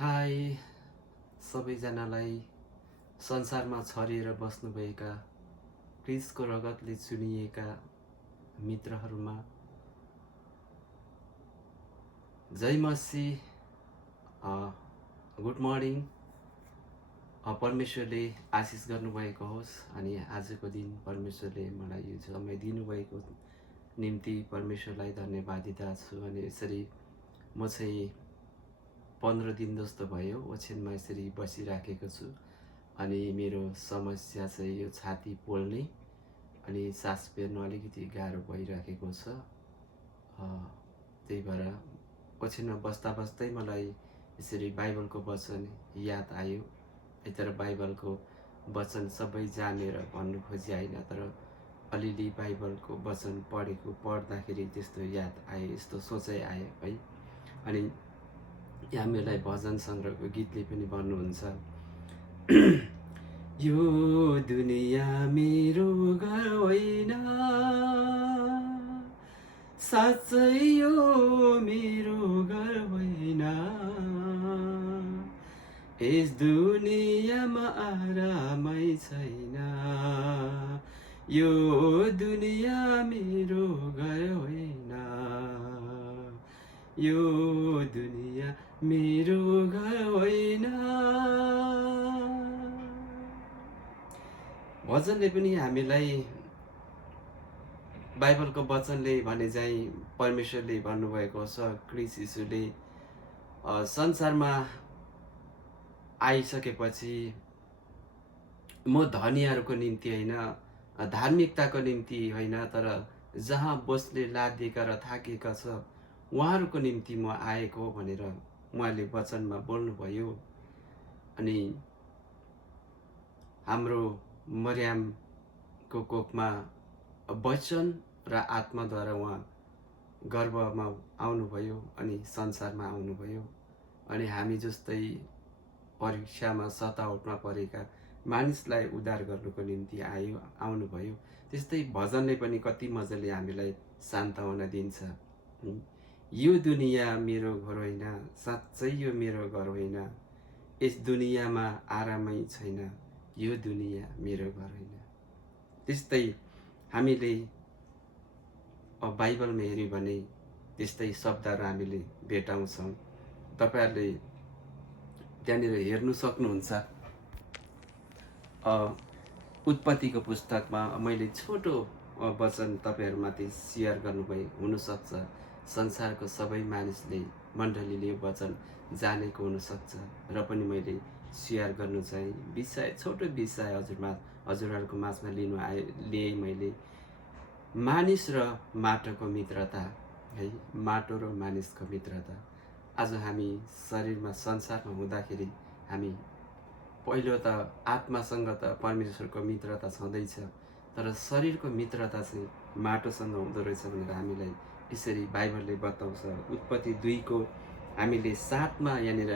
High सबैजनालाई संसारमा छरिएर बस्नुभएका क्रिसको रगतले चुनिएका मित्रहरूमा जय मसी। Good morning. परमेश्वरले आशिष गर्नुभएको होस् अनि आजको दिन परमेश्वरले मलाई यो समय दिनुभएको निम्ति परमेश्वरलाई धन्यवाद दिँदा छु। अनि यसरी म चाहिँ 15 दिन जस्तो भयो ओछ्यानमा यसरी बसिराखेको छु अनि मेरो समस्या चाहिँ यो छाती पोल्ने अनि सास फेर्न अलिकति गाह्रो भइराखेको छ। त्यही भएर ओछ्यानमा बस्दा बस्दै मलाई यसरी बाइबलको वचन याद आयो। तर बाइबलको वचन सबै जानेर भन्नु खोजिआएन, तर अलिअलि बाइबलको वचन पढ्दाखेरि त्यस्तो याद आयो, यस्तो सोचाइ आयो है। अनि यहाँ हामीलाई भजन सङ्ग्रहको गीतले पनि भन्नुहुन्छ, यो दुनियाँ मेरो घर होइन, साँच्चै यो मेरो घर होइन, यस दुनियाँमा आरामै छैन, यो दुनियाँ मेरो घर होइन, यो दुनियाँ मेरो घर होइन। भजनले पनि हामीलाई बाइबलको वचनले भने चाहिँ परमेश्वरले भन्नुभएको छ, क्रिस्ट यीशुले संसारमा आइसकेपछि म धनीहरूको निम्ति होइन, धार्मिकताको निम्ति होइन, तर जहाँ बोझले लादिएका र थाकेका छ उहाँहरूको निम्ति म आएको भनेर उहाँले वचनमा बोल्नुभयो। अनि हाम्रो मरियमको कोखमा वचन र आत्माद्वारा उहाँ गर्भमा आउनुभयो अनि संसारमा आउनुभयो। अनि हामी जस्तै परीक्षामा सतावटमा परेका मानिसलाई उद्धार गर्नुको निम्ति आउनुभयो। त्यस्तै भजनले पनि कति मजाले हामीलाई सान्त्वना दिन्छ। यो दुनियाँ मेरो घर होइन, साँच्चै यो मेरो घर होइन, यस दुनियाँमा आरामै छैन, यो दुनियाँ मेरो घर होइन। त्यस्तै हामीले बाइबलमा हेऱ्यौँ भने त्यस्तै शब्दहरू हामीले भेटाउँछौँ। तपाईँहरूले त्यहाँनिर हेर्नु सक्नुहुन्छ। उत्पत्तिको पुस्तकमा मैले छोटो वचन तपाईँहरूमाथि सेयर गर्नुभयो हुनसक्छ। संसारको सबै मानिसले मण्डलीले वचन जानेको हुनसक्छ र पनि मैले सेयर गर्नु चाहिँ विषय, छोटो विषय हजुरहरूको माझमा लिएँ मैले। मानिस र माटोको मित्रता है, माटो र मानिसको मित्रता। आज हामी शरीरमा संसारमा हुँदाखेरि हामी पहिलो त आत्मासँग त परमेश्वरको मित्रता छँदैछ, तर शरीरको मित्रता चाहिँ माटोसँग हुँदो रहेछ भनेर हामीलाई यसरी बाइबलले बताउँछ। उत्पत्ति 2 हामीले 7मा यहाँनिर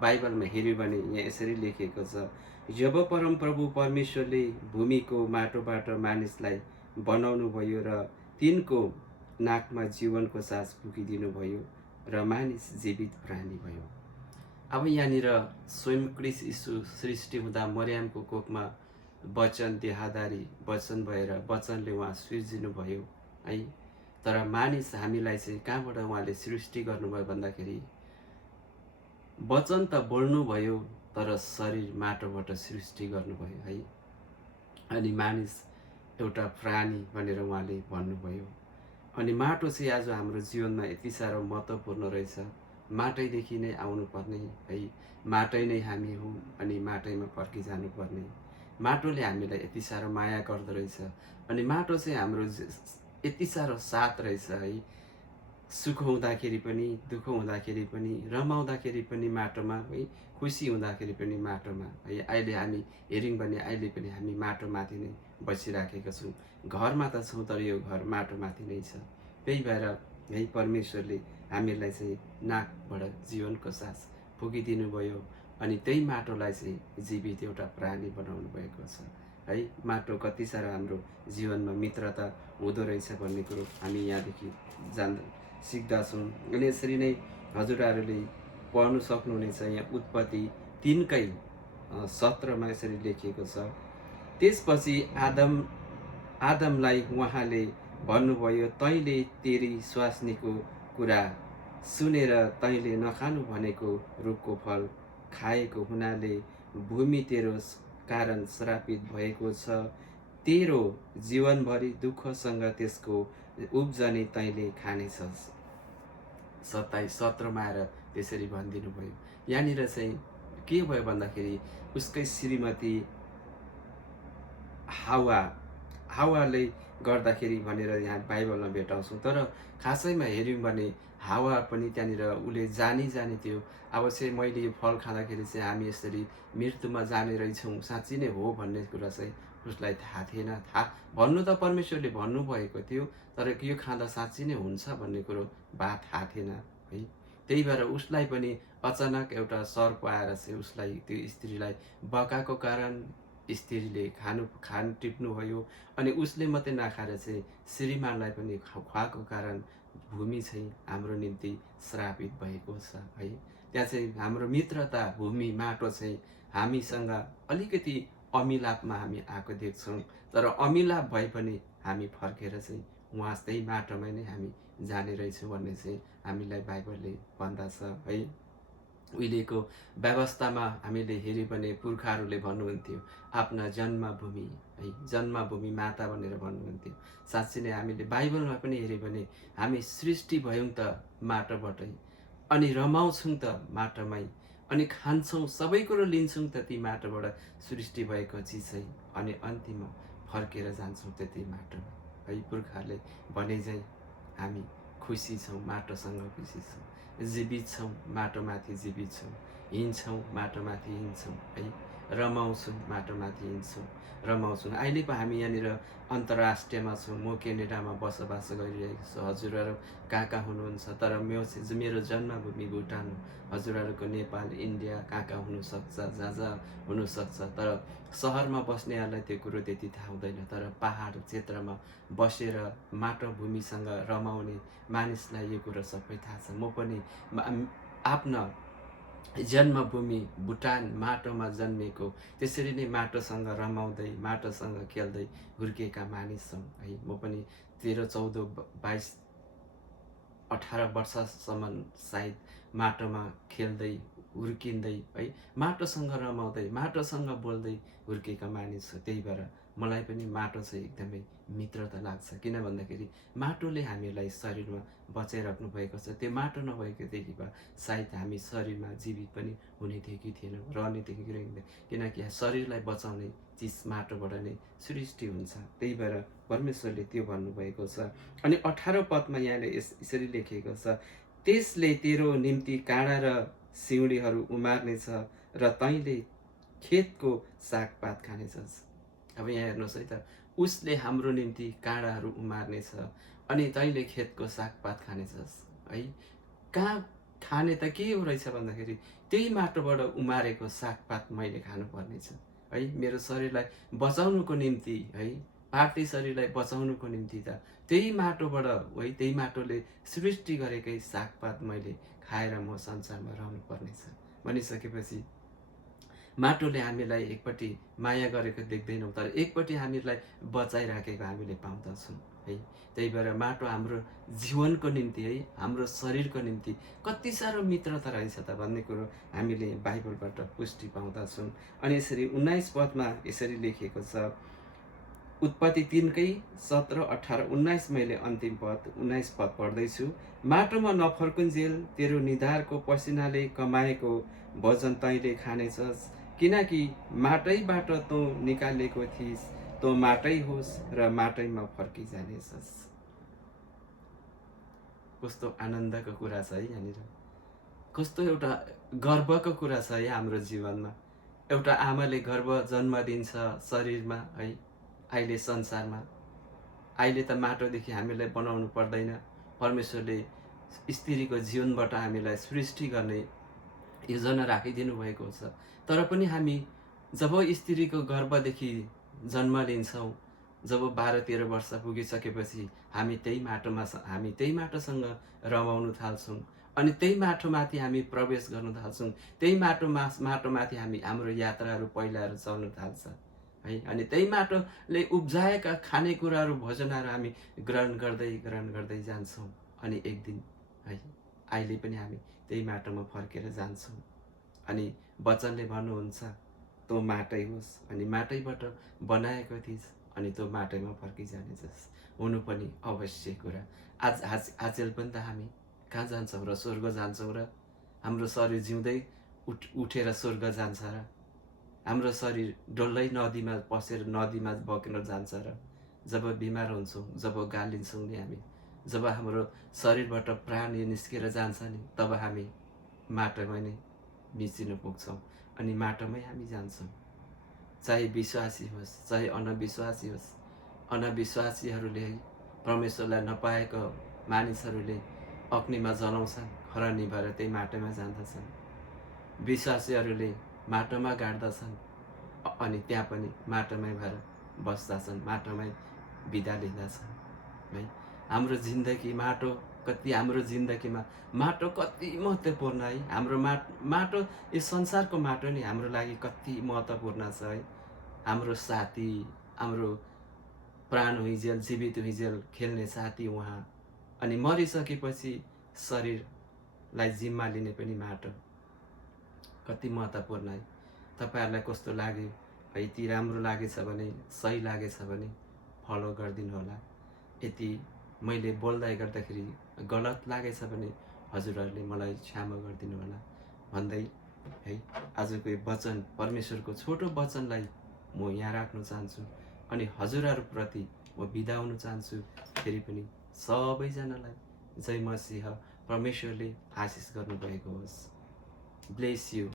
बाइबलमा हेऱ्यौँ भने यहाँ यसरी लेखेको छ, जब परमप्रभु परमेश्वरले भूमिको माटोबाट मानिसलाई बनाउनु भयो र तिनको नाकमा जीवनको सास फुकिदिनु भयो र मानिस जीवित प्राणी भयो। अब यहाँनिर स्वयं क्रिस्ट यीशु सृष्टि हुँदा मरियमको कोखमा वचन देहाधारी वचन भएर वचनले उहाँ सृजिनु भयो है। तर मानिस हामीलाई चाहिँ कहाँबाट उहाँले सृष्टि गर्नुभयो भन्दाखेरि वचन त बोल्नुभयो तर शरीर माटोबाट सृष्टि गर्नुभयो है। अनि मानिस एउटा प्राणी भनेर उहाँले भन्नुभयो। अनि माटो चाहिँ आज हाम्रो जीवनमा यति साह्रो महत्त्वपूर्ण रहेछ। माटैदेखि नै आउनुपर्ने है, माटै नै हामी हौँ अनि माटैमा फर्किजानुपर्ने। माटोले हामीलाई यति साह्रो माया गर्दो रहेछ। अनि माटो चाहिँ हाम्रो यति साह्रो साथ रहेछ है। सुख हुँदाखेरि पनि, दुःख हुँदाखेरि पनि, रमाउँदाखेरि पनि माटोमा है, खुसी हुँदाखेरि पनि माटोमा है। अहिले हामी हेऱ्यौँ भने अहिले पनि हामी माटोमाथि नै बसिराखेका छौँ। घरमा त छौँ तर यो घर माटोमाथि नै छ। त्यही भएर है परमेश्वरले हामीलाई चाहिँ नाकबाट जीवनको सास फुकिदिनु भयो अनि त्यही माटोलाई चाहिँ जीवित एउटा प्राणी बनाउनु भएको छ है। माटो कति साह्रो हाम्रो जीवनमा मित्रता हुँदो रहेछ भन्ने कुरो हामी यहाँदेखि सिक्दछौँ। अनि यसरी नै हजुरहरूले पढ्नु सक्नुहुनेछ। यहाँ उत्पत्ति 3कै 17मा यसरी लेखिएको छ। त्यसपछि आदमलाई उहाँले भन्नुभयो, तैँले तेरी स्वास्नीको कुरा सुनेर तैँले नखानु भनेको रुखको फल खाएको हुनाले भूमि तेरो कारण श्रापित भएको छ। तेरो जीवनभरि दुःखसँग त्यसको उब्जनी तैँले खानेछस्। 17मा आएर त्यसरी भनिदिनु भयो। यहाँनिर चाहिँ के भयो भन्दाखेरि उसकै श्रीमती हावाले गर्दाखेरि भनेर यहाँ बाइबलमा भेटाउँछौँ। तर खासैमा हेऱ्यौँ भने हावा पनि त्यहाँनिर उसले जानी थियो। अब चाहिँ मैले यो फल खाँदाखेरि चाहिँ हामी यसरी मृत्युमा जाने रहेछौँ, साँच्ची नै हो भन्ने कुरा चाहिँ उसलाई थाहा थिएन। भन्नु त परमेश्वरले भन्नुभएको थियो, तर यो खाँदा साँच्ची नै हुन्छ भन्ने कुरो थाहा थिएन है। त्यही भएर उसलाई पनि अचानक एउटा सर्प आएर चाहिँ उसलाई, त्यो स्त्रीलाई बकाएको कारण स्त्रीले खान टिप्नुभयो। अनि उसले मात्रै नखाएर चाहिँ श्रीमानलाई पनि खुवाएको कारण भूमि चाहिँ हाम्रो निम्ति श्रापित भएको छ है। त्यहाँ चाहिँ हाम्रो मित्रता भूमि माटो चाहिँ हामीसँग अलिकति अमिलापमा हामी आएको देख्छौँ। तर अमिलाप भए पनि हामी फर्केर चाहिँ उहाँ त्यही माटोमा नै हामी जाने रहेछौँ भन्ने चाहिँ हामीलाई बाइबलले भन्दछ है। उहिलेको व्यवस्थामा हामीले हेऱ्यौँ भने पुर्खाहरूले भन्नुहुन्थ्यो आफ्ना जन्मभूमि है, जन्मभूमि माता भनेर भन्नुहुन्थ्यो। साँच्चै नै हामीले बाइबलमा पनि हेऱ्यौँ भने हामी सृष्टि भयौँ त माटोबाटै, अनि रमाउँछौँ त माटोमै, अनि खान्छौँ, सबै कुरो लिन्छौँ त ती माटोबाट सृष्टि भएको चिज चाहिँ, अनि अन्तिममा फर्केर जान्छौँ त त्यही माटोमा है। पुर्खाहरूले भने चाहिँ हामी खुसी छौँ, माटोसँग खुसी छौँ, जीवित छौँ, माटोमाथि जीवित छौँ, हिँड्छौँ, माटोमाथि हिँड्छौँ है, रमाउँछौँ, माटोमाथि हिँड्छौँ, रमाउँछौँ। अहिले पो हामी यहाँनिर अन्तर्राष्ट्रियमा छौँ। म क्यानाडामा बसोबास गरिरहेको छु। हजुरहरू कहाँ कहाँ हुनुहुन्छ? तर मेरो जन्मभूमि भुटान हो। हजुरहरूको नेपाल, इन्डिया कहाँ कहाँ हुनसक्छ, जहाँ जहाँ हुनसक्छ। तर सहरमा बस्नेहरूलाई त्यो कुरो त्यति थाहा हुँदैन। तर पहाड क्षेत्रमा बसेर माटो भूमिसँग रमाउने मानिसलाई यो कुरो सबै थाहा छ। म पनि आफ्ना जन्मभूमि भुटान माटोमा जन्मेको, त्यसरी नै माटोसँग रमाउँदै माटोसँग खेल्दै हुर्केका मानिस छौँ है। म पनि 13, 14, 22, 18 वर्षसम्म सायद माटोमा खेल्दै हुर्किँदै है, माटोसँग रमाउँदै माटोसँग बोल्दै हुर्केका मानिस हो। त्यही भएर मलाई पनि माटो चाहिँ एकदमै मित्रता लाग्छ। किन भन्दाखेरि माटोले हामीलाई शरीरमा बचाइराख्नु भएको छ। त्यो माटो नभएकोदेखि भए सायद हामी शरीरमा जीवित पनि हुने थियो कि थिएनौँ, रहने थियो कि रहेन। किनकि शरीरलाई बचाउने चिज माटोबाट नै सृष्टि हुन्छ। त्यही भएर परमेश्वरले त्यो भन्नुभएको छ। अनि 18 पदमा यहाँले यसरी लेखेको छ, त्यसले तेरो निम्ति काँडा र सिउँडीहरू उमार्नेछ र तैँले खेतको सागपात खानेछस्। अब यहाँ हेर्नुहोस् है त, उसले हाम्रो निम्ति काँडाहरू उमार्नेछ अनि तैँले खेतको सागपात खानेछस् है। कहाँ खाने त के हो रहेछ भन्दाखेरि त्यही माटोबाट उमारेको सागपात मैले खानुपर्नेछ है। मेरो शरीरलाई बचाउनुको निम्ति है, पार्थिव शरीरलाई बचाउनुको निम्ति त त्यही माटोबाट है, त्यही माटोले सृष्टि गरेकै सागपात मैले खाएर म संसारमा रहनु पर्नेछ भनिसकेपछि माटोले हामीलाई एकपट्टि माया गरेको देख्दैनौँ, तर एकपट्टि हामीलाई बचाइराखेको हामीले पाउँदछौँ है। त्यही भएर माटो हाम्रो जीवनको निम्ति है, हाम्रो शरीरको निम्ति कति साह्रो मित्रता रहेछ त भन्ने कुरो हामीले बाइबलबाट पुष्टि पाउँदछौँ। अनि यसरी 19 पदमा यसरी लेखिएको छ, उत्पत्ति 3कै 17, 18, 19 मैले अन्तिम पद 19 पद पढ्दैछु। माटोमा नफर्कुन्जेल तेरो निधारको पसिनाले कमाएको भोजन तैँले खानेछस्, किनकि माटैबाट तँ निकालेको थिइस्, तँ माटै होस् र माटैमा फर्किजानेछस्। कस्तो आनन्दको कुरा छ है यहाँनिर, कस्तो एउटा गर्वको कुरा छ है हाम्रो जीवनमा। एउटा आमाले गर्व जन्म दिन्छ शरीरमा है। अहिले संसारमा अहिले त माटोदेखि हामीलाई बनाउनु पर्दैन, परमेश्वरले स्त्रीको जीवनबाट हामीलाई सृष्टि गर्ने योजना राखिदिनु भएको छ। तर पनि हामी जब स्त्रीको गर्भदेखि जन्म लिन्छौँ, जब 12-13 वर्ष पुगिसकेपछि हामी त्यही माटोसँग रमाउनु थाल्छौँ। अनि त्यही माटोमाथि हामी प्रवेश गर्न थाल्छौँ। त्यही माटोमाथि हाम्रो यात्राहरू पहिलाहरू चल्न थाल्छ है। अनि त्यही माटोले उब्जाएका खानेकुराहरू भोजनहरू हामी ग्रहण गर्दै जान्छौँ। अनि एक दिन है अहिले पनि हामी त्यही माटोमा फर्केर जान्छौँ। अनि वचनले भन्नुहुन्छ तँ माटै होस् अनि माटैबाट बनाएको थिइस् अनि तँ माटैमा फर्किजानेछस्। हुनु पनि अवश्य कुरा। आजकल पनि त हामी कहाँ जान्छौँ र? स्वर्ग जान्छौँ र? हाम्रो शरीर जिउँदै उठेर स्वर्ग जान्छ र? हाम्रो शरीर डल्लै नदीमा पसेर नदीमा बगेर जान्छ र? जब बिमार हुन्छौँ, जब गालिन्छौँ नि हामी, जब हाम्रो शरीरबाट प्राण निस्केर जान्छ नि, तब हामी माटोमा नै मिसिन पुग्छौँ अनि माटोमै हामी जान्छौँ। चाहे विश्वासी होस् चाहे अनविश्वासी होस्, अनविश्वासीहरूले परमेश्वरलाई नपाएको मानिसहरूले अग्निमा जलाउँछन्, खरानी भएर त्यही माटोमा जाँदछन्। विश्वासीहरूले माटोमा गाड्दछन् अनि त्यहाँ पनि माटोमै भएर बस्दछन्, माटोमै बिदा लिँदछन् है। हाम्रो जिन्दगी माटो हाम्रो जिन्दगीमा माटो कति महत्त्वपूर्ण है। हाम्रो माटो यो संसारको माटो नि हाम्रो लागि कति महत्त्वपूर्ण छ है। हाम्रो साथी, हाम्रो प्राण हुइजेल जीवित हुइजेल खेल्ने साथी उहाँ। अनि मरिसकेपछि शरीरलाई जिम्मा लिने पनि माटो। कति महत्त्वपूर्ण है। तपाईँहरूलाई कस्तो लाग्यो है? यति राम्रो लागेछ भने, सही लागेछ भने फलो गरिदिनु होला। यति मैले बोल्दै गर्दाखेरि गलत लागेछ भने हजुरहरूले मलाई क्षमा गरिदिनु होला भन्दै है आजको यो वचन, परमेश्वरको छोटो वचनलाई म यहाँ राख्न चाहन्छु अनि हजुरहरूप्रति म बिदा हुन चाहन्छु। फेरि पनि सबैजनालाई जय मसीह। परमेश्वरले आशिष गर्नुभएको होस्। Bless you.